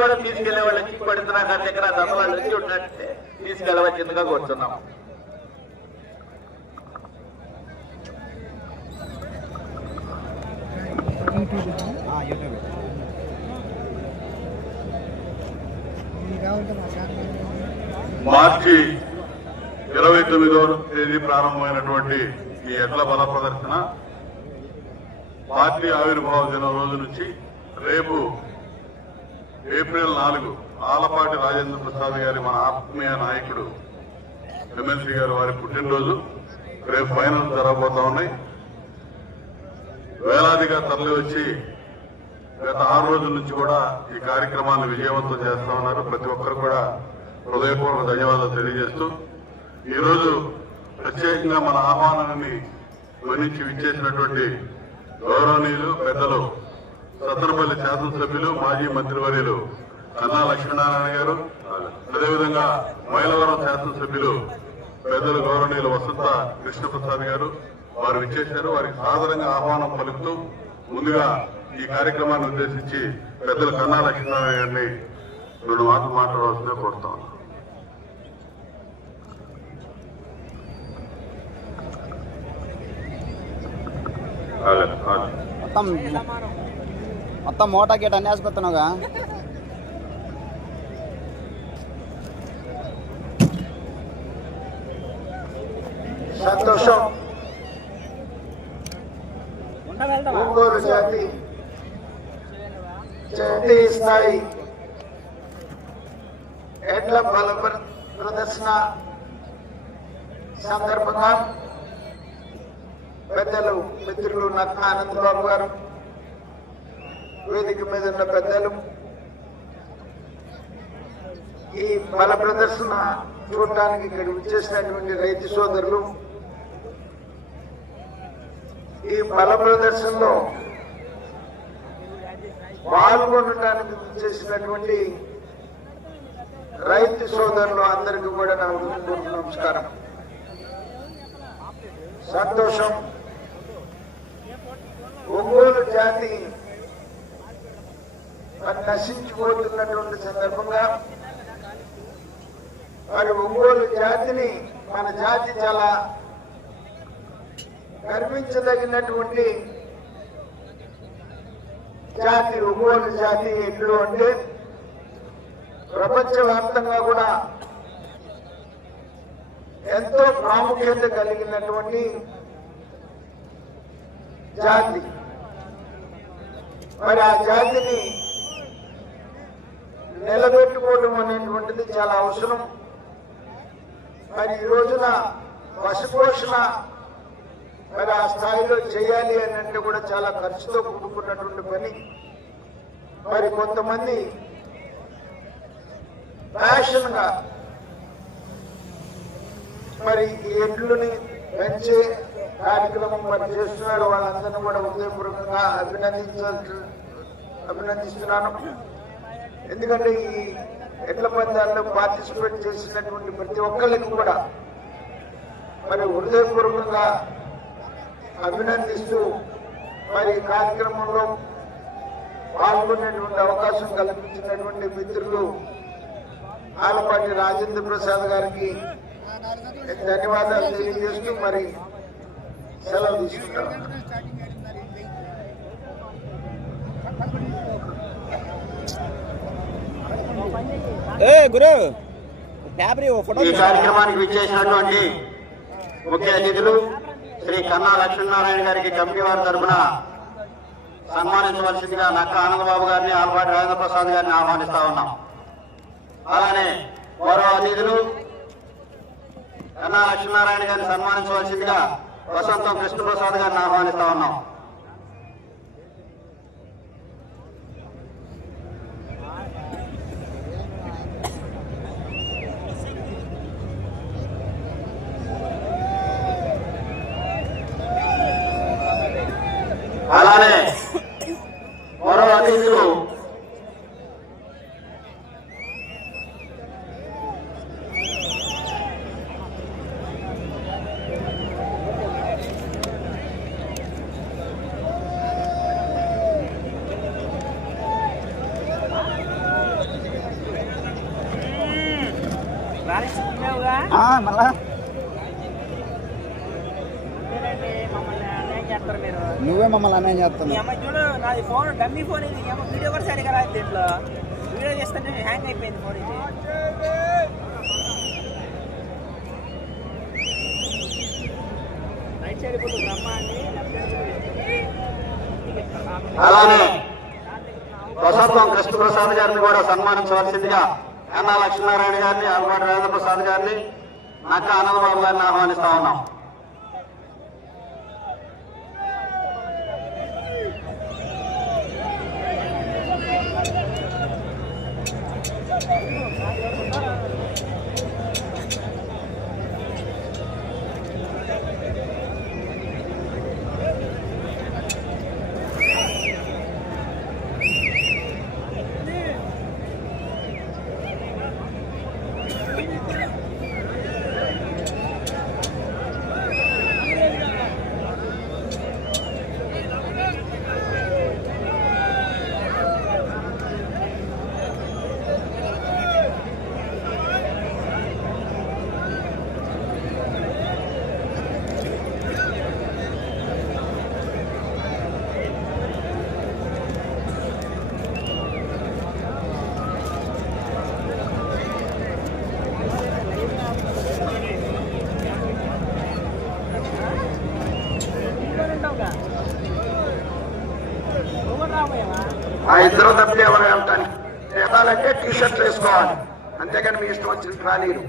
కూడా తీసుకెళ్ళే వాళ్ళకి పడుతున్నా గారి ఎక్కడ దసరా నుంచి ఉన్నట్టే తీసుకెళ్ళవచ్చిందిగా కూర్చున్నాం. మార్చి ఇరవై తొమ్మిదో తేదీ ప్రారంభమైనటువంటి ఈ ఎడ్ల బల ప్రదర్శన. పార్టీ ఆవిర్భావ దినం రోజు నుంచి రేపు ఏప్రిల్ నాలుగు ఆలపాటి రాజేంద్ర ప్రసాద్ గారి మన ఆత్మీయ నాయకుడు ఎమ్మెల్సీ గారు వారి పుట్టినరోజు రేపు ఫైనల్ జరగబోతా ఉన్నాయి. వేలాదిగా తరలి వచ్చి గత ఆరు రోజుల నుంచి కూడా ఈ కార్యక్రమాన్ని విజయవంతం చేస్తా ఉన్నారు. ప్రతి ఒక్కరు కూడా హృదయపూర్వక ధన్యవాదాలు తెలియజేస్తూ ఈరోజు ప్రత్యేకంగా మన ఆహ్వానాన్ని మన్నించి విచ్చేసినటువంటి గౌరవనీయులు పెద్దలు సత్తనపల్లి శాసనసభ్యులు మాజీ మంత్రివర్యులు కన్నా లక్ష్మీనారాయణ గారు అదేవిధంగా మైలవరం శాసనసభ్యులు పెద్దలు గౌరవనీయులు వసంత కృష్ణప్రసాద్ గారు వారు విచ్చేశారు. వారికి సాధారణంగా ఆహ్వానం పలుకుతూ ముందుగా ఈ కార్యక్రమాన్ని ఉద్దేశించి పెద్దలు కన్నా లక్ష్మీనారాయణ గారిని రెండు మాటలు మాట్లాడవలసిందే కోరుతా మొత్తం మొత్తం మోటా గేట్ అన్ని వేసుకొస్తున్నావుగా సంతోషం. ఒంగోలు జాతి జాతీయ స్థాయి ఎడ్ల బల ప్ర- ప్రదర్శన సందర్భంగా పెద్దలు మిత్రులు నక్క ఆనందబాబు గారు. వేదిక మీద ఉన్న పెద్దలు ఈ బల ప్రదర్శన చూడటానికి ఇక్కడ వచ్చేసినటువంటి రైతు సోదరులు ఈ బల ప్రదర్శనలో పాల్గొనడానికి వచ్చేసినటువంటి రైతు సోదరులు అందరికీ కూడా నా హృదయపూర్వక నమస్కారం. సంతోషం. ఒంగోలు జాతి మరి నశించిపోతున్నటువంటి సందర్భంగా మరి ఒంగోలు జాతిని మన జాతి చాలా గర్వించదగినటువంటి జాతి ఒంగోలు జాతి ఎట్లు అంటే ప్రపంచవ్యాప్తంగా కూడా ఎంతో ప్రాముఖ్యత కలిగినటువంటి జాతి. మరి ఆ జాతిని నిలబెట్టుకోవడం అనేటువంటిది చాలా అవసరం. మరి ఈ రోజున పశుపోషణ మరి ఆ స్థాయిలో చేయాలి అని అంటే కూడా చాలా ఖర్చుతో కూడుకున్నటువంటి పని. మరి కొంతమంది ప్యాషన్గా మరి ఈ ఎడ్లని పెంచే కార్యక్రమం మరి చేస్తున్నారు. వాళ్ళందరినీ కూడా హృదయపూర్వకంగా అభినందించాల్సి అభినందిస్తున్నాను. ఎందుకంటే ఈ ఎడ్ల పందాల్లో పార్టిసిపేట్ చేసినటువంటి ప్రతి ఒక్కరికి కూడా మరి హృదయపూర్వకంగా అభినందిస్తూ మరి కార్యక్రమంలో పాల్గొనేటువంటి అవకాశం కల్పించినటువంటి మిత్రులు ఆలపాటి రాజేంద్ర ప్రసాద్ గారికి ధన్యవాదాలు తెలియజేస్తూ మరి సెలవు తీసుకుంటారు ఏ గురు. ఈ కార్యక్రమానికి విచ్చేసినటువంటి ముఖ్య అతిథులు శ్రీ కన్నా లక్ష్మీనారాయణ గారికి కమిటీ వారి తరఫున సన్మానించవలసిందిగా నక్క ఆనందబాబు గారిని ఆల్పాటి రాజేంద్ర ప్రసాద్ గారిని ఆహ్వానిస్తా ఉన్నాం. అలానే గౌరవ అతిథులు కన్నా లక్ష్మీనారాయణ గారిని సన్మానించవలసిందిగా వసంతం కృష్ణప్రసాద్ గారిని ఆహ్వానిస్తా ఉన్నాం అలానే గౌరవ అతిథులు వారెంట్ ఉన్నావుగా ఆ, మళ్ళా అంతేనండి మమ్మల్ని అన్యాయం చేస్తారు మీరు నువ్వే మమ్మల్ని అన్యాయం మీ చేస్తున్నావు అమ్మాయి చూడు నాది ఫోన్ డమ్మీ ఫోన్ ఇది ఏమో వీడియో కూడా సరిగా రాదు దీంట్లో వీడియో చేస్తుంటే హ్యాంగ్ అయిపోయింది ఫోన్ ఇది రైట్ సైడ్ ఇప్పుడు బ్రహ్మ అండి లెఫ్ట్ సైడ్ అలానే ప్రసాద్ గారిని కూడా సన్మానించవలసిందిగా ఎన్నా లక్ష్మీనారాయణ గారిని అలవాటు రాజేంద్ర ప్రసాద్ గారిని నక్క ఆనందబాబు గారిని ఆహ్వానిస్తా ఉన్నాం. అంతేగాని మీ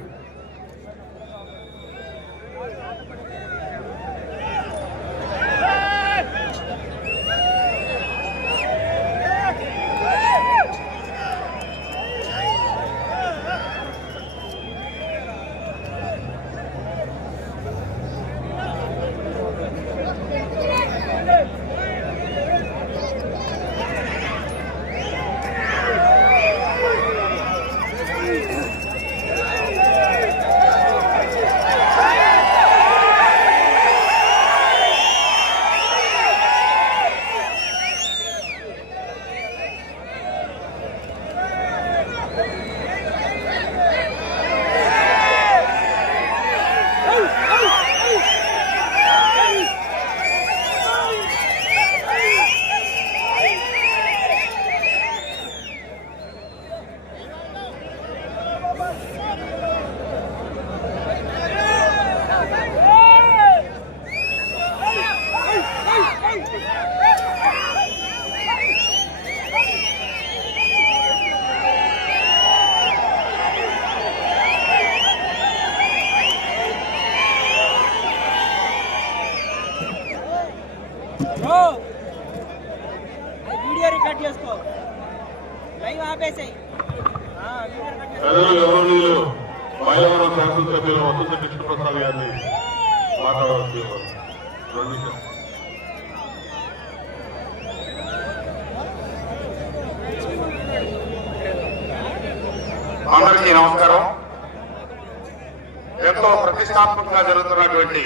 ప్రజలు గౌరవనీయులు మైలవరం శాసనసభ్యులు వసంత కృష్ణప్రసాద్ గారిని మాట్లాడవచ్చు రెండు నిమిషాలు. అందరికీ నమస్కారం. ఎంతో ప్రతిష్టాత్మకంగా జరుగుతున్నటువంటి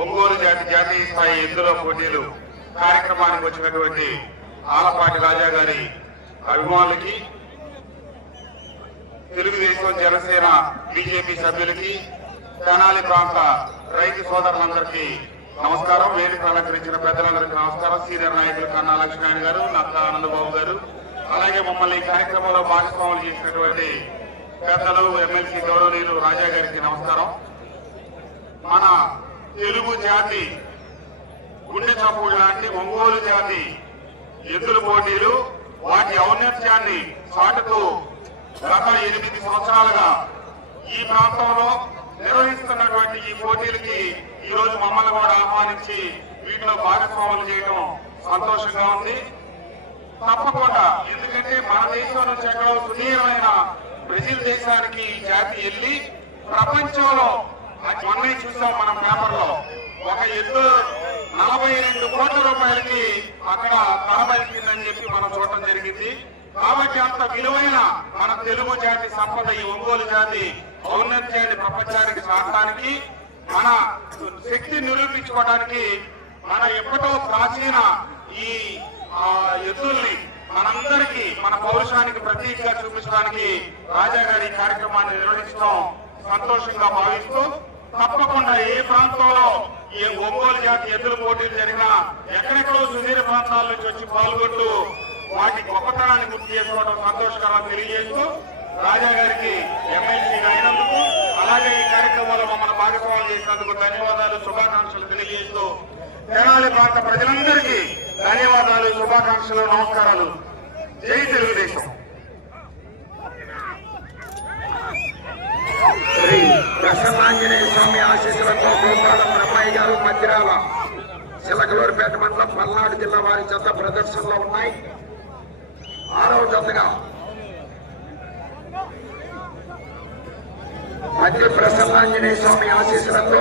ఒంగోలు జాతి జాతీయ స్థాయి ఎద్దుల పోటీలు కార్యక్రమానికి వచ్చినటువంటి ఆలపాటి రాజా గారి అభిమానులకి తెలుగుదేశం జనసేన బీజేపీ సభ్యులకి తెనాలి ప్రాంత రైతు సోదరులందరికీ నమస్కారం. వేదిక అలంకరించిన పెద్దలందరికీ నమస్కారం. సీనియర్ నాయకులు కన్నా లక్ష్మణ్ గారు నత్త ఆనందబాబు గారు అలాగే మమ్మల్ని ఈ కార్యక్రమంలో భాగస్వాములు చేసినటువంటి పెద్దలు ఎమ్మెల్సీ గౌరవనీయులు రాజా గారికి నమస్కారం. మన తెలుగు జాతి గుండె చప్పుడు లాంటి ఒంగోలు జాతి ఎద్దుల పోటీలు వాటి ఔన్నత్యాన్ని చాటుతూ గత ఎనిమిది సంవత్సరాలుగా ఈ ప్రాంతంలో నిర్వహిస్తున్నటువంటి ఈ పోటీలకి ఈ రోజు మమ్మల్ని కూడా ఆహ్వానించి వీటిలో భాగస్వాములు చేయడం సంతోషంగా ఉంది. తప్పకుండా ఎందుకంటే మన దేశం నుంచి ఎక్కడో సునీయమైన బ్రెజిల్ దేశానికి జాతి వెళ్ళి ప్రపంచంలో అది మొన్నే చూసాం మనం పేపర్లో ఒక ఎద్దు నలభై రెండు కోట్ల రూపాయలకి అక్కడ తలబలికిందని చెప్పి మనం చూడటం జరిగింది. కాబట్టి అంత విలువైన మన తెలుగు జాతి సంపద ఈ ఒంగోలు జాతి ఔన్నత్యాన్ని ప్రపంచానికి చాటడానికి మన శక్తి నిరూపించుకోవడానికి మన ఎప్పటో ప్రాచీన ఈ ఆ, ఎద్దుల్ని మనందరికీ మన పౌరుషానికి ప్రతీకగా చూపించడానికి రాజా గారి కార్యక్రమాన్ని నిర్వహించడం సంతోషంగా భావిస్తూ తప్పకుండా ఏ ప్రాంతంలో ఈ ఒంగోలు జాతి ఎద్దుల పోటీలు జరిగినా ఎక్కడెక్కడో సుదీర ప్రాంతాల నుంచి వచ్చి పాల్గొంటూ వాటి గొప్పతనాన్ని గుర్తు చేసుకోవడం సంతోషకరం తెలియజేస్తూ రాజా గారికి ఎమ్మెల్సీగా అయినందుకు అలాగే ఈ కార్యక్రమంలో మమ్మల్ని భాగస్వామ్యం చేసినందుకు ధన్యవాదాలు శుభాకాంక్షలు తెలియజేస్తూ తెనాలి ప్రాంత ప్రజలందరికీ ధన్యవాదాలు శుభాకాంక్షలు నమస్కారాలు. జై తెలుగుదేశం. శ్రీ ప్రసన్నాంజనేయ స్వామి ఆశీస్సులతో గోపాలం గారు మధ్యరాల చిలకలూరుపేట మండలం పల్నాడు జిల్లా వారి చెత్త ప్రదర్శనలో ఉన్నాయి. ఆరవ జతగా మధ్య ప్రసన్నాంజనేయ స్వామి ఆశీస్సులతో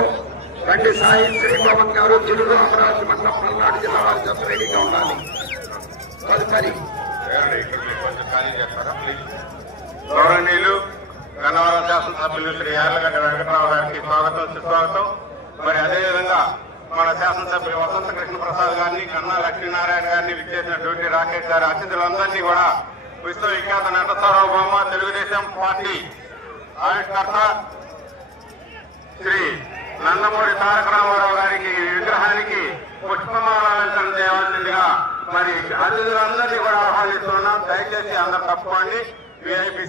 బండి సాయి శ్రీభవన్ గారు తిరుగు అమరావతి మండలం పల్నాడు జిల్లా వారి చెత్త రెడీగా ఉండాలి. తదుపరి గౌరవనీయులు గన్నవరం శాసనసభ్యులు శ్రీ యార్లగడ్డ వెంకటరావు గారికి స్వాగతం సుస్వాగతం. మరి అదేవిధంగా మన శాసనసభ్యులు వసంత కృష్ణ ప్రసాద్ గారిని కన్నా లక్ష్మీనారాయణ గారిని విచ్చేసినటువంటి రాకేష్ గారి అతిథులందరినీ కూడా విశ్వవిఖ్యాత నట సార్వభౌమ తెలుగుదేశం పార్టీ ఆవిష్కర్త శ్రీ నందమూరి తారక రామారావు గారికి విగ్రహానికి పుష్పమాలంకరణ చేయవలసిందిగా మరి అతిథులందరినీ కూడా ఆహ్వానిస్తున్నాం. దయచేసి అందరు తప్పుకోండి విఐపి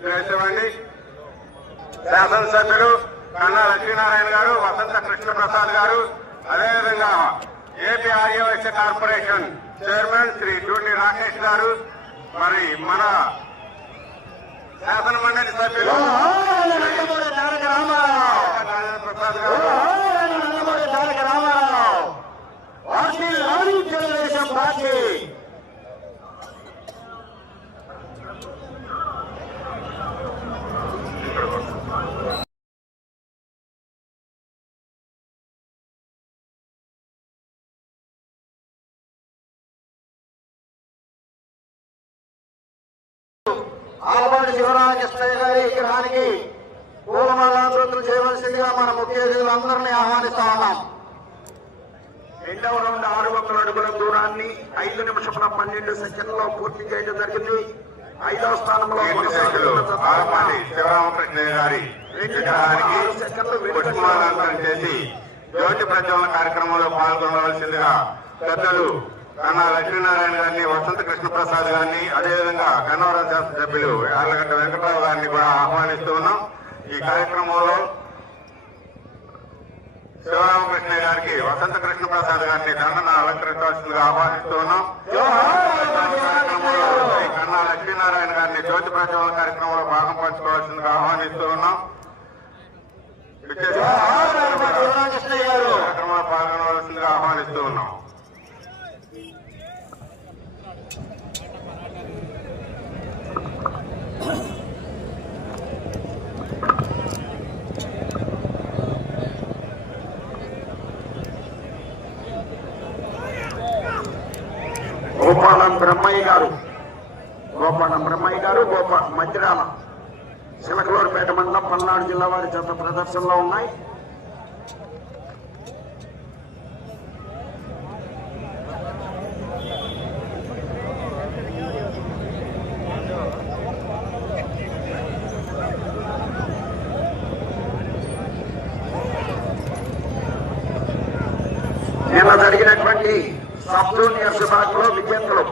ప్లేస్ ఇవ్వండి. శాసనసభ్యులు కన్నా లక్ష్మీనారాయణ గారు వసంత కృష్ణ ప్రసాద్ గారు అదేవిధంగా AP Aryavysya corporation chairman Shri Judi Rakesh garu మరి మన శాసన మండలి సభ్యులు ప్రసాద్ గారు నందమూరి తారక రామారావు పార్టీ రాణి తెలుగుదేశం పార్టీ ఆలపాటి శివరామకృష్ణయ్య గారి విగ్రహానికి పూలమాలాంతృతులు చేయవలసిందిగా మన ముఖ్య అతిథులందరినీ ఆహ్వానిస్తా ఉన్నాం. రెండవ రౌండ్ ఆరు వందల అడుగుల దూరాన్ని ఐదు నిమిషముల పన్నెండు సెకండ్లో పూర్తి చేయడం జరిగింది. ఐదవ స్థానంలో శివరామకృష్ణ గారి పుష్పమాలంకరణ చేసి జ్యోతి ప్రజ్వలన కార్యక్రమంలో పాల్గొనవలసిందిగా పెద్దలు కన్నా లక్ష్మీనారాయణ గారిని వసంత కృష్ణ ప్రసాద్ గారిని అదేవిధంగా గన్నవరం శాసనసభ్యులు యార్లగడ్డ వెంకటరావు గారిని కూడా ఆహ్వానిస్తూ ఉన్నాం. ఈ కార్యక్రమంలో శివరామకృష్ణ గారికి వసంత కృష్ణ ప్రసాద్ గారిని దండన అలంకరించవలసిందిగా ఆహ్వానిస్తూ ఉన్నాం. కన్నా లక్ష్మీనారాయణ గారిని జ్యోతి ప్రజ్వలన కార్యక్రమంలో భాగం పంచుకోవాల్సిందిగా ఆహ్వానిస్తూ ఉన్నాం. కార్యక్రమంలో పాల్గొనవలసిందిగా ఆహ్వానిస్తూ ఉన్నాం. గోపాలం బ్రహ్మయ్య గారు. గోపాలం బ్రహ్మయ్య గారు గోపా మధ్యరాల చిలకలూరుపేట మండలం పల్నాడు జిల్లా వారి చెత్త ప్రదర్శనలో ఉన్నాయి. నిన్న జరిగినటువంటి సబ్ జూనియర్స్ విభాగంలో విజేతలు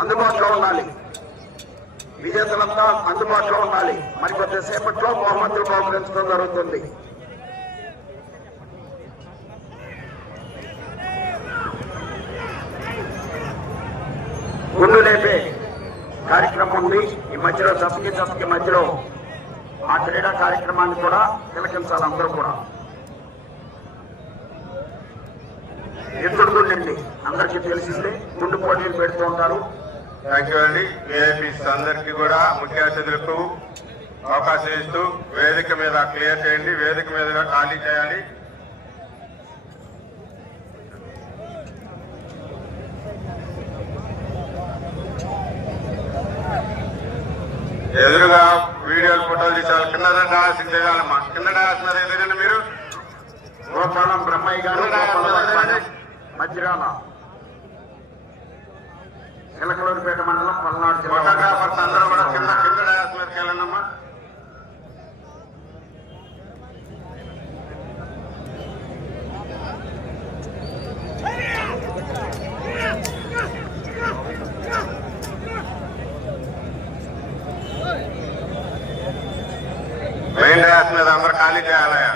అందుబాటులో ఉండాలి. విజేతలంతా అందుబాటులో ఉండాలి. మరి కొద్దిసేపట్లో బహుమతులు బహుకరించడం జరుగుతుంది. గుండు లేపే కార్యక్రమం ఉంది. ఈ మధ్యలో జతకి జతకి మధ్యలో ఆ క్రీడా కార్యక్రమాన్ని కూడా తిలకించాలి అందరూ కూడా ఎత్తుడు గుండండి అందరికీ తెలిసిందే గుండు పోటీలు పెడుతూ ఉంటారు థ్యాంక్ యూ అండి విఐపీస్ అందరికీ కూడా ముఖ్య అతిథులకు అవకాశం ఇస్తూ వేదిక మీద క్లియర్ చేయండి. వేదిక మీద ఖాళీ చేయాలి. ఎదురుగా వీడియోలు ఫోటోలు తీసేవాళ్ళు కింద రావాల్సింది చేయాలమ్మా కింద రావాల్సిన ఎదురండి మీరు? గోపాలం బ్రహ్మయ్య గారు. గోపాలం మధ్యరాల మండలం పల్నాడు జిల్లా. ఫోటోగ్రాఫర్స్ అందరూ కూడా కింద కింద రావాల్సిన మీదకి వెళ్ళండమ్మా గ్యాస్ మీద అందరు ఖాళీ చేయాలయా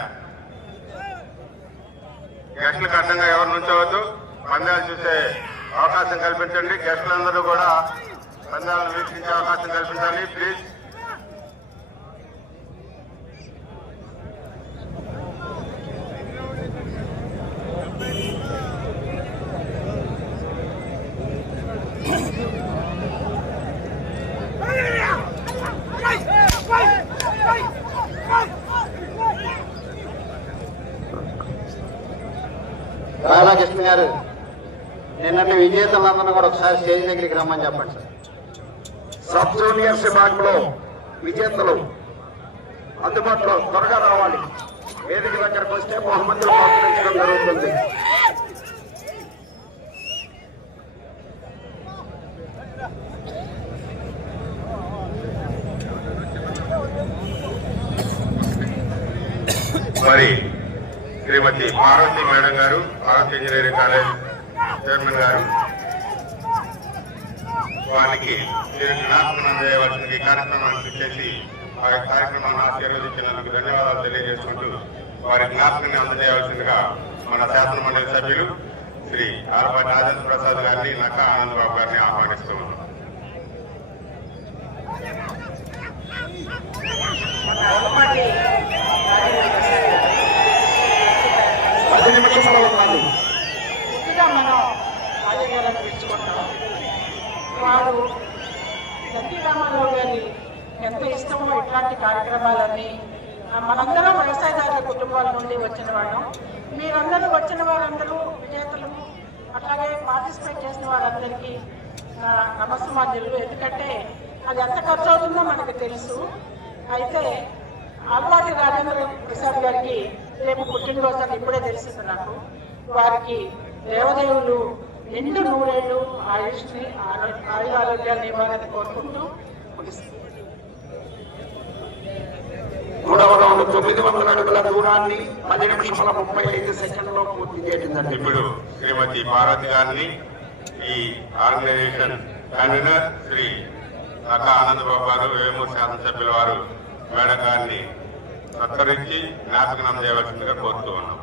గెస్టులకు అడ్డంగా ఎవరు నుంచవద్దు పందాలు చూసే అవకాశం కల్పించండి గెస్టులందరూ కూడా పందాలను వీక్షించే అవకాశం కల్పించాలి ప్లీజ్ రాధాకృష్ణ గారు నిన్నటి విజేతలందరూ కూడా ఒకసారి స్టేజ్ దగ్గరికి రమ్మని చెప్పండి సార్. సబ్ జూనియర్స్ విభాగంలో విజేతలు అందుబాటులో త్వరగా రావాలి. వేదిక దగ్గరకు వస్తే బహుమతులు పంపించడం జరుగుతుంది మరి శ్రీమతి పార్వతి మేడం గారు పార్వతి ఇంజనీరింగ్ కాలేజ్ చైర్మన్ గారు వారికి మీరు జ్ఞాపకం చేయవలసిన ఈ కార్యక్రమాన్ని చేసి ఆ కార్యక్రమాన్ని ఆశీర్వదించినందుకు ధన్యవాదాలు తెలియజేసుకుంటూ వారి జ్ఞాపకాన్ని అందజేయవలసిందిగా మన శాసనమండలి సభ్యులు శ్రీ ఆర్పాటి రాజేంద్ర ప్రసాద్ గారిని నక్కా ఆనందబాబు గారిని ఆహ్వానిస్తూ ఉన్నాం. పది నిమిషంలో ఉన్నారు ముందుగా మనం రాజకీయాలకు పిలుచుకుంటాం వారు ఎన్టీ రామారావు గారి ఎంత ఇష్టమో ఇట్లాంటి కార్యక్రమాలన్నీ మనందరం వ్యవసాయదారుల కుటుంబాల నుండి వచ్చిన వాళ్ళం. మీరందరూ వచ్చిన వారందరూ విజేతలు. అట్లాగే పార్టిసిపేట్ చేసిన వాళ్ళందరికీ ఆ, ఎందుకంటే అది ఎంత ఖర్చు అవుతుందో మనకు తెలుసు. అయితే అల్వాటి రాజేంద్ర ప్రసాద్ గారికి రేపు పుట్టినరోజు అని ఇప్పుడే తెలిసింది నాకు. వారికి దేవదేవులు నిండు నూరేళ్ళు ఆయుష్ని ఆయుర ఆరోగ్యాన్ని ఇవ్వాలని కోరుకుంటూ ముగిస్తున్నాను మూడవ రౌండ్ తొమ్మిది వందల అడుగుల దూరాన్ని పది నిమిషముల ముప్పై ఐదు సెకండ్లో పూర్తి చేయడం ఇప్పుడు శ్రీమతి పార్వతి గారిని ఈ ఆర్గనైజేషన్ కన్వీనర్ శ్రీ నక్కా ఆనందబాబు గారు వేమూరు శాసనసభ్యుల వారు మేడం గారిని సత్కరించి జ్ఞాపకం అందజేయవలసిందిగా కోరుతూ ఉన్నాం.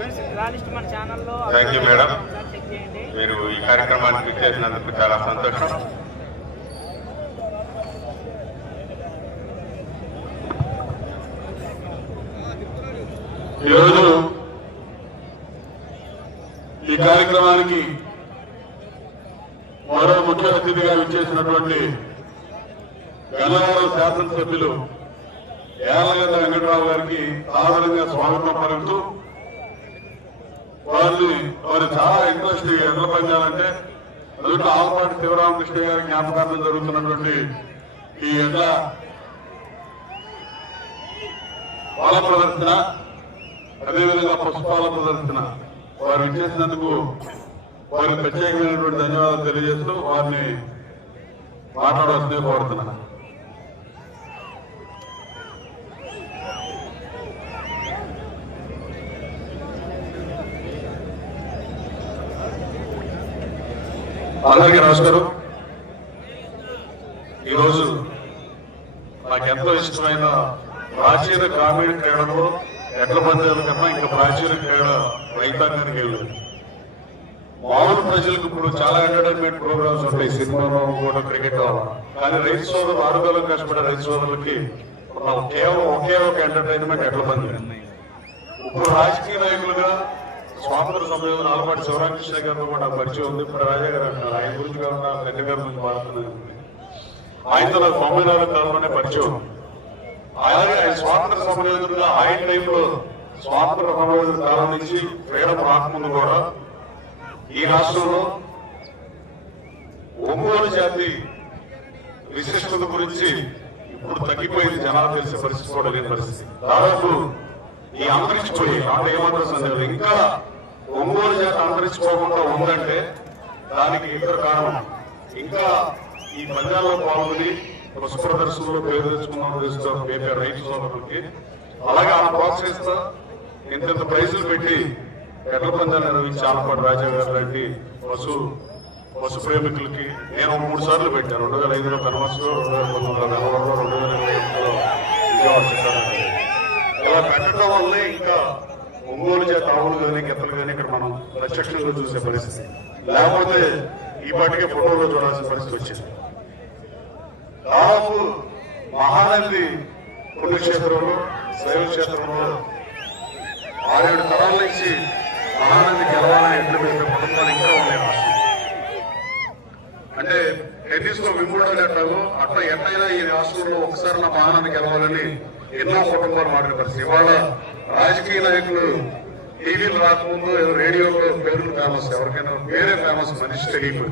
మన ఛానల్లో madam. చెక్ చేయండి మీరు ఈ కార్యక్రమానికి చేసినందుకు చాలా సంతోషం ఈరోజు ఈ కార్యక్రమానికి మరో ముఖ్య అతిథిగా విచ్చేసినటువంటి గన్నవరం శాసనసభ్యులు యాలగడ్డ వెంకటరావు గారికి సాధారణంగా స్వాగతం పలుకుతూ వారిని వారు చాలా ఇంట్రెస్ట్ ఈ పనిచేయాలంటే పంచాలంటే అందులో ఆలపాటి శివరామకృష్ణ గారి జ్ఞాపకార్థం జరుగుతున్నటువంటి ఈ ఎడ్ల పాల ప్రదర్శన అదేవిధంగా పుష్పాల ప్రదర్శన. వారు ఇచ్చేసినందుకు వారికి ప్రత్యేకమైనటువంటి ధన్యవాదాలు తెలియజేస్తూ వారిని మాట్లాడవలసిందే కోరుతున్నాను. అందరికీ నమస్కారం ఈరోజు నాకెంతో ఇష్టమైన ప్రాచీన గ్రామీణ క్రీడలో ఎడ్ల పందాల కన్నా ఇంకా ప్రాచీన క్రీడ రైతాంగానికి వెళ్ళింది మామూలు ప్రజలకు ఇప్పుడు చాలా ఎంటర్టైన్మెంట్ ప్రోగ్రామ్స్ ఉంటాయి సినిమాలో కూడా క్రికెట్ కానీ రైతు సోదరులు ఆరుగాలం కష్టపడే రైతు సోదరులకి కేవలం ఒకే ఒక ఎంటర్టైన్మెంట్ ఎడ్ల పందెం. ఇప్పుడు రాజకీయ నాయకులుగా స్వాతంత్ర సమయంలో నాలుపాటి శివరామకృష్ణ గారితో కూడా పరిచయం ఉంది. ఇప్పుడు రాజా గారు అంటున్నారు ఆయన గురించి కాకుండా గంట గారి గురించి మాట్లాడుతున్నాను ఆయనతో నాకు తొంభై నాలుగు కాలంలోనే పరిచయం అలాగే ఆయన స్వాతంత్ర సమరయోధుడుగా ఆయన టైంలో స్వాతంత్ర సమరయోధుల కాలం నుంచి ఫ్రీడమ్ రాకముందు కూడా ఈ రాష్ట్రంలో ఒంగోలు జాతి విశిష్టత గురించి ఇప్పుడు తగ్గిపోయింది. జనాలు తెలిసే పరిస్థితి కూడా లేని పరిస్థితి. దాదాపు ఈ అంతరించిపోయి అంటే ఏమాత్రం సందేహం ఇంకా ఒంగోలు చేత అంతరించుకోకుండా ఉందంటే దానికి ఇతర కారణం. ఇంకా ఈ పంజాల్లో పాల్గొని పుష్ప ప్రదర్శనలో పేరు తెచ్చుకున్న పేపర్ రైతు సోదరులకి అలాగే ఆ ప్రోత్సహిస్తా ఇంత ప్రైజులు పెట్టి ఎడ్ల పందాలు నిర్వహించి ఆలపాటి రాజా గారు లాంటి పశు పశు ప్రేమికులకి నేను మూడు సార్లు పెట్టాను. రెండు వేల ఐదులో కన్వర్స్లో రెండు వేల పంతొమ్మిదిలో కన్వర్లో రెండు వేల ఇరవై ఒకటిలో విజయవాడ ఇలా పెట్టడం వల్లే ఇంకా ఒంగోలు చేత ఆవులు కానీ గెత్తలు కానీ ఇక్కడ మనం ప్రత్యక్షంగా చూసే పరిస్థితి. లేకపోతే ఈ పాటికే ఫోటోలో చూడాల్సిన పరిస్థితి వచ్చింది. దాదాపు మహానంది పుణ్యక్షేత్రంలో శైవ క్షేత్రంలో ఆరేడు తరాల నుంచి మహానంది గెలవాలని ఎట్లు పెట్టిన కుటుంబాలు ఇంకా ఉన్నాయి? అంటే టెన్నిస్లో వింబుల్డన్ ఎట్లాగో అట్లా ఎట్లయినా ఈ రాష్ట్రంలో ఒకసారి నా మహానంది గెలవాలని ఎన్నో కుటుంబాలు మాట్లాడే పరిస్థితి. ఇవాళ రాజకీయ నాయకులు టీవీలు రాకముందు ఏదో రేడియోలో పేర్లు ఫేమస్ ఎవరికైనా వేరే ఫేమస్ మనిషి తెలియదు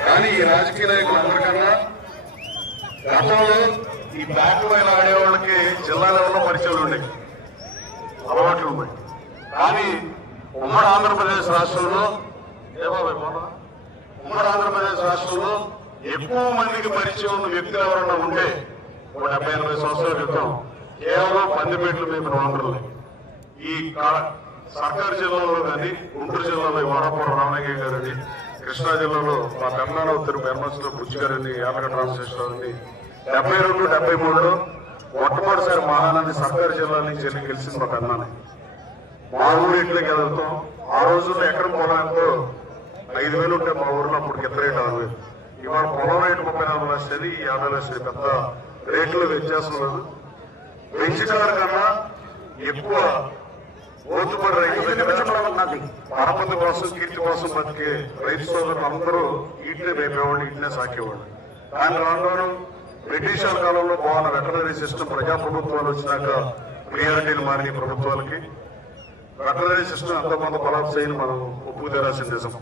కానీ ఈ రాజకీయ నాయకులు అందరికన్నా గతంలో ఈ బ్యాక్ పైన ఆడేవాళ్ళకి జిల్లా లెవెల్లో పరిచయాలు ఉండేవి. అలవాట్లు ఉన్నాయి కానీ ఉమ్మడి ఆంధ్రప్రదేశ్ రాష్ట్రంలో ఏ ఉమ్మడి ఆంధ్రప్రదేశ్ రాష్ట్రంలో ఎక్కువ మందికి పరిచయం ఉన్న వ్యక్తులు ఎవరన్నా ఉంటే ఒక డెబ్బై ఎనభై సంవత్సరాల క్రితం కేవలం పందిపేటలు మేము ఆంధ్రలే ఈ సర్కారు జిల్లాలో కానీ గుంటూరు జిల్లాలో వాడపురం రామయ్య గారని కృష్ణా జిల్లాలో మా తెలంగాణ ఉత్తర బెర్మస్లో బుజ్జి గారని యాలగడ్డ రామశేషరావుని డెబ్బై రెండు డెబ్బై మూడులో మొట్టమొదటిసారి మహానాన్ని సర్కారు జిల్లా నుంచి వెళ్ళి గెలిచింది మా పెన్నానే మా ఊరు ఇట్లకి వెళ్తాం. ఆ రోజుల్లో ఎక్కడ పొలాలతో ఐదు వేలు ఉంటే మా ఊర్లో అప్పుడు కింద ఆరు వేలు. ఇవాళ పొలం రేటు ముప్పై నాలుగు లక్షలు ఈ యాభై లక్షలు పెద్ద రేట్లు వ్యత్యాసం లేదు. పెంచుతారు కన్నా ఎక్కువ ఓతుపడి రైతు దగ్గర ఉన్నది పరపతి కోసం కీర్తి కోసం బతికే రైతు సోదరులు అందరూ ఇంటినే మేపేవాళ్ళు ఇంటినే సాకేవాళ్ళు. కానీ రాను బ్రిటిష్ కాలంలో బాగున్న వెటనరీ సిస్టమ్ ప్రజా ప్రభుత్వాలు వచ్చినాక ప్రియారిటీలు మారిన ప్రభుత్వాలకి. వెటనరీ సిస్టమ్ ఎంతో కొంత కొలాప్స్ అయ్యింది మనం ఒప్పుకు తెరాల్సిన నిజం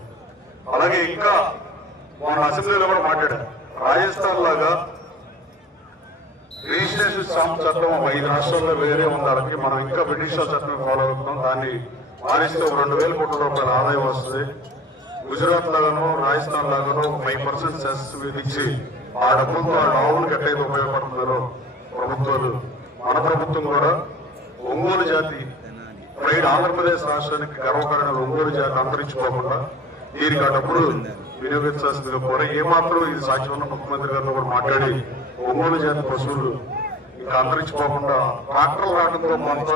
అలాగే ఇంకా మన అసెంబ్లీలో కూడా మాట్లాడారు. రాజస్థాన్ లాగా రిజిస్ట్రేషన్ స్టాంప్ చట్టం ఐదు రాష్ట్రాల్లో వేరే ఉందాలకి మనం ఇంకా బ్రిటిష్ చట్టం ఫాలో అవుతున్నాం. దాన్ని మారిస్తే ఒక రెండు వేల కోట్ల రూపాయల ఆదాయం వస్తుంది. గుజరాత్ లాగానో రాజస్థాన్ లాగానో ఫైవ్ పర్సెంట్ సెస్ విధించి ఆ డబ్బులతో ఆ ఆవులకు ఎట్లయితే ఉపయోగపడుతున్నారో ప్రభుత్వాలు. మన ప్రభుత్వం కూడా ఒంగోలు జాతి ప్రైడ్ ఆంధ్రప్రదేశ్ రాష్ట్రానికి గర్వకారణ ఒంగోలు జాతి అంతరించిపోకుండా దీనికి ఆ డబ్బులు వినియోగించాల్సిందిగా కూడా ఏమాత్రం ఇది సాధ్యం ఉన్న ముఖ్యమంత్రి గారితో కూడా మాట్లాడి ఒంగోలు జాతి పశువులు ఇంకా అంతరించిపోకుండా ట్రాక్టర్లు రావడంతో కొంత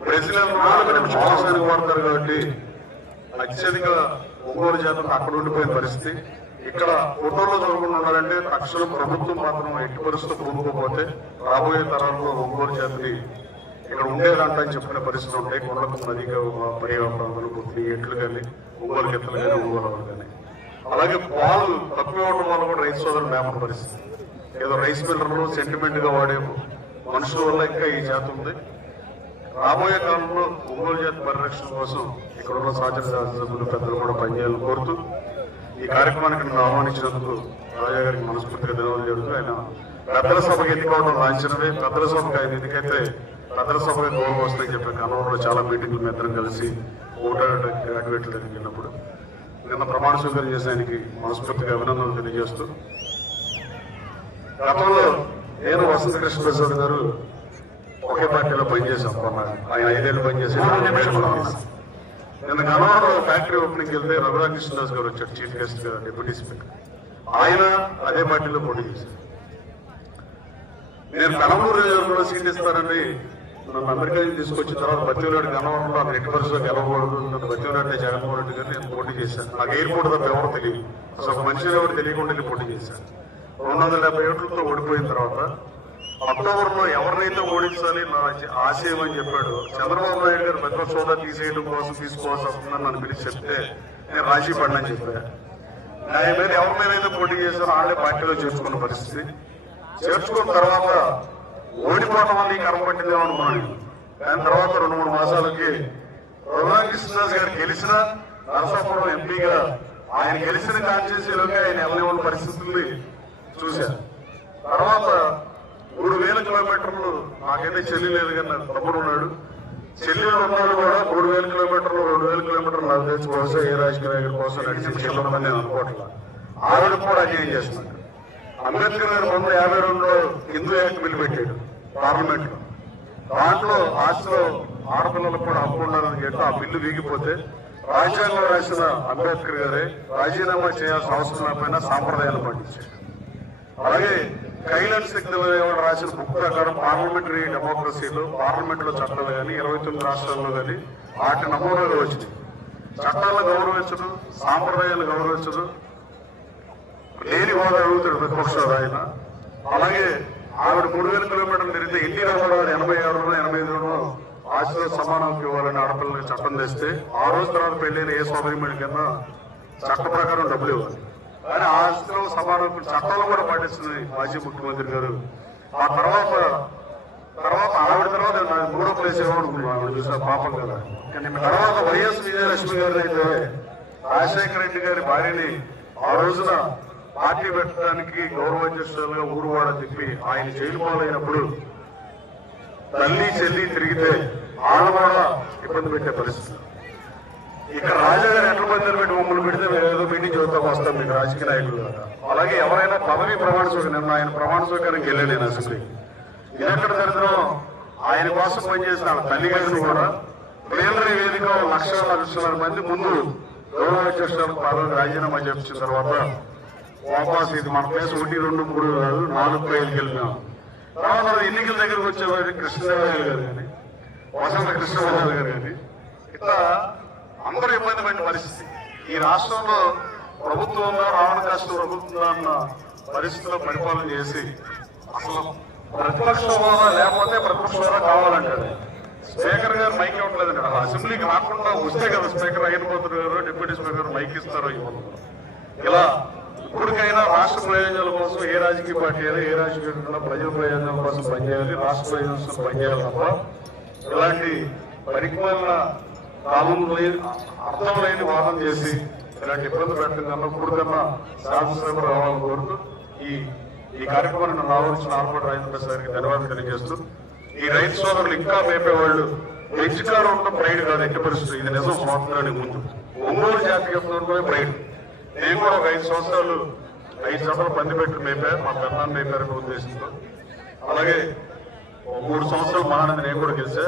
బ్రెజిల్ మోసానికి వాడతారు కాబట్టి అత్యధిక ఒంగోలు జాతులు అక్కడ ఉండిపోయిన పరిస్థితి. ఇక్కడ ఫోటోలో చూడకుండా ఉండాలంటే తక్షణం ప్రభుత్వం మాత్రం ఎట్టి పరిస్థితులు పూనుకోకపోతే రాబోయే తరాల్లో ఒంగోలు జాతి ఇక్కడ ఉండేదంట అని చెప్పిన పరిస్థితులు ఉంటాయి. కొండకు నదిగా పర్యావరణాలు పుట్టి ఎట్లు కానీ ఒంగోలు కెత్తలు కానీ ఒంగోలు వాళ్ళు కానీ. అలాగే పాలు తక్కువ ఇవ్వడం వల్ల కూడా రైతు సోదరులు మేము పరిస్థితి. ఏదో రైస్ మిల్లర్లు సెంటిమెంట్గా వాడే మనుషుల వల్ల ఇంకా ఈ జాతి ఉంది. రాబోయే కాలంలో ఒంగోలు జాతి పరిరక్షణ కోసం ఇక్కడ ఉన్న సహచర శాసనసభ్యులు పెద్దలు కూడా పనిచేయాలని కోరుతూ ఈ కార్యక్రమానికి నన్ను ఆహ్వానించినందుకు రాజా గారికి మనస్ఫూర్తిగా ధన్యవాదాలు చెబుతూ ఆయన పెద్దల సభకి ఎన్నుకోవడం లాంఛనమే. పెద్దల సభకు ఆయన ఎందుకైతే పెద్దల సభకి గౌరవం వస్తాయని చెప్పి కన్నూరులో చాలా మీటింగ్లు మీ కలిసి ఓటర్ గ్రాడ్యుయేట్లు వెళ్ళినప్పుడు. నిన్న ప్రమాణ స్వీకారం చేసి ఆయనకి మనస్ఫూర్తిగా అభినందనలు తెలియజేస్తూ గతంలో నేను వసంత కృష్ణ ప్రసాద్ గారు ఒకే పార్టీలో పనిచేశాం. కొన్నాళ్ళు ఆయన ఐదేళ్ళు పనిచేసి నిన్న గన్నవరంలో ఫ్యాక్టరీ ఓపెనింగ్ వెళ్తే రఘురా కృష్ణదాస్ గారు వచ్చారు చీఫ్ గెస్ట్గా డిప్యూటీ స్పీకర్. ఆయన అదే పార్టీలో పోటీ చేశారు. నేను కనమూరు కూడా సీట్ ఇస్తానని నన్ను అమెరికా నుంచి తీసుకొచ్చిన తర్వాత బతివరెడ్డి గన్నవరంలో అక్కడ ఎట్టి పరిస్థితులు గెలవకూడదు నన్ను బతివరెడ్డి జగన్మోహన్ రెడ్డి గారు నేను పోటీ చేశాను. నాకు ఎయిర్పోర్ట్ తప్ప ఎవరు తెలియదు. అసలు ఒక మనిషి ఎవరు తెలియకుండా పోటీ చేశాను. రెండు వందల డెబ్బై ఓట్లతో ఓడిపోయిన తర్వాత అక్టోబర్లో ఎవరినైతే ఓడించాలి నా ఆశయం అని చెప్పాడు. చంద్రబాబు నాయుడు గారు ప్రతిపక్ష సోదా తీసేయడం కోసం తీసుకోవాల్సి వస్తుందని నన్ను పిలిచి చెప్తే నేను రాజీ పడినని చెప్పా. ఆయన మీద ఎవరినైతే పోటీ చేశారో వాళ్ళే పార్టీలో చేర్చుకున్న పరిస్థితి. చేర్చుకున్న తర్వాత ఓడిపోవడం వల్ల ఈ కర్మ పట్టిందేమో అనుకున్నాను. దాని తర్వాత రెండు మూడు మాసాలకి రఘురామ కృష్ణదాస్ గారు గెలిచిన నరసాపురం ఎంపీగా ఆయన గెలిచిన కాన్స్టిట్యూన్సీలోకి ఆయన వెళ్ళనివ్వని పరిస్థితుల్ని చూశాను. తర్వాత మూడు వేల కిలోమీటర్లు నాకైతే చెల్లి లేదు కానీ తమ్ముడు ఉన్నాడు. చెల్లి ఉన్నాడు కూడా మూడు వేల కిలోమీటర్లు రెండు వేల కిలోమీటర్లు నాకు తెలిసి. ఏ రాజకీయ కోసం నడిచి చెల్లమని నేను అనుకోవట్లేదు ఆవిడ కూడా అన్యాయం చేస్తున్నాడు. అంబేద్కర్ గారు వంద యాభై రెండులో హిందూ యాక్ట్ బిల్ పెట్టాడు పార్లమెంట్లో దాంట్లో ఆస్తిలో ఆడపిల్లలకు కూడా హక్కు ఉండాలని చెప్పి ఆ బిల్లు వీగిపోతే రాజ్యాంగం రాసిన అంబేద్కర్ గారే రాజీనామా చేయాల్సిన అవసరం లేకపోయినా సాంప్రదాయాలు పాటించారు అలాగే కైలాన్ సిగ్నల్ రాసిన బుక్ ప్రకారం పార్లమెంటరీ డెమోక్రసీలో పార్లమెంట్లో చట్టాలు కానీ ఇరవై తొమ్మిది రాష్ట్రాల్లో కానీ వాటి నమూనాలు వచ్చినాయి. చట్టాలను గౌరవించడం సాంప్రదాయాలు గౌరవించడం లేని హోదా అడుగుతాడు ప్రతిపక్షాలు ఆయన. అలాగే ఆవిడ మూడు వేల కిలోమీటర్లు తిరిగితే ఎన్ని రామారావు ఎనభై ఆరులో ఎనభై ఐదులో ఆశలో సమానం ఇవ్వాలని ఆడపిల్లలకి చట్టం తెస్తే ఆ రోజు తర్వాత పెళ్ళైన ఏ సోదరిమణి కింద చట్ట ప్రకారం డబ్బులు ఇవ్వాలి. కానీ ఆస్తిలో సమానం చట్టాలు కూడా పాటిస్తుంది మాజీ ముఖ్యమంత్రి గారు. ఆ తర్వాత తర్వాత ఆవిడ తర్వాత మూడో ప్లేస్ ఇవ్వడం ఆవిడ చూసిన పాపం కదా. తర్వాత వైఎస్ విజయలక్ష్మి గారు అయితే రాజశేఖర రెడ్డి గారి భార్యని ఆ రోజున పార్టీ పెట్టడానికి గౌరవాధ్యక్షులుగా ఊరువాడ చెప్పి ఆయన జైలు పాలైనప్పుడు తల్లి చెల్లి తిరిగితే ఆడవాడ ఇబ్బంది పెట్టే పరిస్థితి. ఇక్కడ రాజాగారు ఎట్ల మందిని పెట్టి మమ్మల్ని పెడితే మేము ఏదో మీటింగ్ చూద్దాం వస్తాం మీకు రాజకీయ నాయకులు అలాగే ఎవరైనా పదవి ప్రమాణ స్వీకారం ఆయన ప్రమాణ స్వీకారానికి వెళ్ళలేను నేను ఎక్కడ దరిద్రం ఆయన కోసం పనిచేసిన వాళ్ళ తల్లి గారిని కూడా ప్రేమరి వేదిక లక్షల లక్షల మంది ముందు గౌరవ అధ్యక్షులకు పదవి రాజీనామా చేసిన తర్వాత వాపాస్ ఇది మన ప్లేస్ ఒకటి రెండు మూడు కాదు నాలుగు ప్లేయర్కి వెళ్ళినాం తర్వాత ఎన్నికల దగ్గరకు వచ్చేవారు కృష్ణదేవరాయలు గారు కానీ వసంత కృష్ణదేవరాయలు గారు కానీ ఇట్లా అందరూ ఇబ్బంది పడిన పరిస్థితి. ఈ రాష్ట్రంలో ప్రభుత్వంలో రావణ కష్టం ప్రభుత్వం అన్న పరిస్థితిలో పరిపాలన చేసి అసలు ప్రతిపక్ష హోదా లేకపోతే ప్రతిపక్ష హోదా కావాలంటాడు స్పీకర్ గారు మైక్ ఇవ్వట్లేదు అసలు అసెంబ్లీకి రాకుండా వస్తే కదా స్పీకర్ అయినపోతున్నారు గారు డిప్యూటీ స్పీకర్ మైక్ ఇస్తారు ఇలా ఇప్పటికైనా రాష్ట్ర ప్రయోజనాల కోసం ఏ రాజకీయ పార్టీ అయినా ఏ రాజకీయ ప్రజల ప్రయోజనాల కోసం పనిచేయాలి రాష్ట్ర ప్రయోజనం పనిచేయాలి తప్ప ఇలాంటి పరికమాల కాలం లేని అర్థం లేని వాదన చేసి ఇలాంటి ఇబ్బంది పెట్టడం కన్నా శాసనసభ రావాలని కోరుతూ ఈ ఈ కార్యక్రమాన్ని రావాల్సిన ఆవరించిన ఆర్పాటు రాజేంద్ర ప్రసారికి ధన్యవాదాలు తెలియజేస్తూ ఈ రైతు సోదరులు ఇంకా మేపేవాళ్ళు వెంచుకారు ఉన్న ప్రైడ్ కాదు ఎట్టి పరిస్థితి ఇది నిజం స్వాతంత్రానికి ముందు. ఒంగోలు జాతీయ ప్రైడ్ నేను కూడా ఒక ఐదు సంవత్సరాలు ఐదు సంవత్సరాలు పంది పెట్టి మేపా మా పెద్దాన్ని మేపారనే ఉద్దేశంతో. అలాగే మూడు సంవత్సరాలు మహానంది నేను కూడా గెలిచా.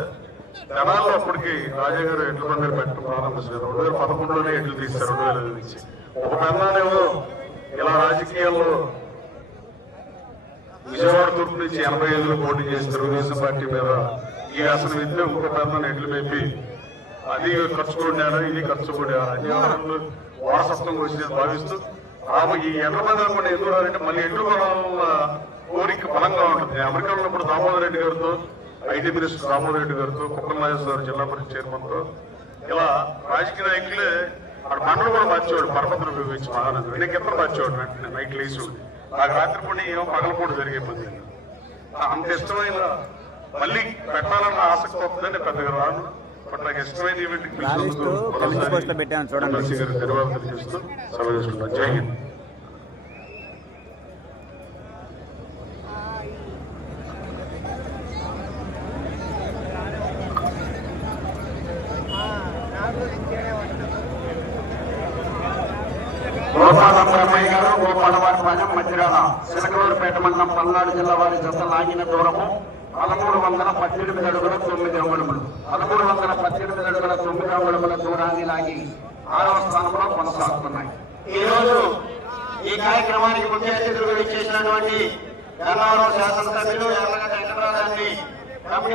జనాలు అప్పటికి రాజా గారు ఎడ్ల పందిరి పెట్టడం ప్రారంభించారు రెండు వేల పదకొండులోనే ఎడ్లు తీశారు రెండు వేల నుంచి. ఒక పెన్నానేమో ఇలా రాజకీయాల్లో విజయవాడ తూర్పు నుంచి ఎనభై ఐదులో పోటీ చేసి తెలుగుదేశం పార్టీ మీద ఈ అసలు విద్య ఇంకో పెద్ద ఎడ్లు మేపి అది ఖర్చు కొట్టాడు ఇది ఖర్చు కొట్టాడు అన్యాయాలు వారసత్వం వచ్చింది భావిస్తూ ఆమె ఈ ఎడ్ల మంది కూడా ఎందుకు రాదంటే మళ్ళీ ఎడ్లు కొనాలన్న కోరిక బలంగా ఉంటుంది. అమెరికాలో ఉన్నప్పుడు దామోదర్ రెడ్డి గారితో ఐటీ మినిస్టర్ దామోదర్ రెడ్డి గారితో కుక్కల నాగేశ్వర జిల్లా పరిషత్ చైర్మన్తో ఇలా రాజకీయ నాయకులే అక్కడ మండలు కూడా మార్చేవాడు పరపతిని ఉపయోగించి మహానది. వెనక ఎక్కడ మార్చేవాడు వెంటనే నైట్ లేచి. నాకు రాత్రిపూట ఏమో పగలపూట జరిగిపోతుంది అంత ఇష్టమైన మళ్ళీ పెట్టాలన్న ఆసక్తి వస్తుందని పెద్దగా రాను. బట్ నాకు ఇష్టమైన ఈవెంట్ పెట్టాను చూడండి. ధన్యవాదాలు చేసుకుంటాను జై హింద్. జిల్లా వారి జత లాగిన దూరము పదమూడు వందల పద్దెనిమిది అడుగుల తొమ్మిది అంగుళములు. పదమూడు వందల పద్దెనిమిది అడుగుల తొమ్మిది అంగుళముల దూరాన్ని లాగి ఆరవ స్థానంలో కొనసాగుతున్నాయి. ఈ రోజు ఈ కార్యక్రమానికి ముఖ్య అతిథులు ఇచ్చేసినటువంటి ఎల్లారో శాసనసభ్యులు ఎర్రగడ్డ చంద్రరాజాన్ని కమిటీ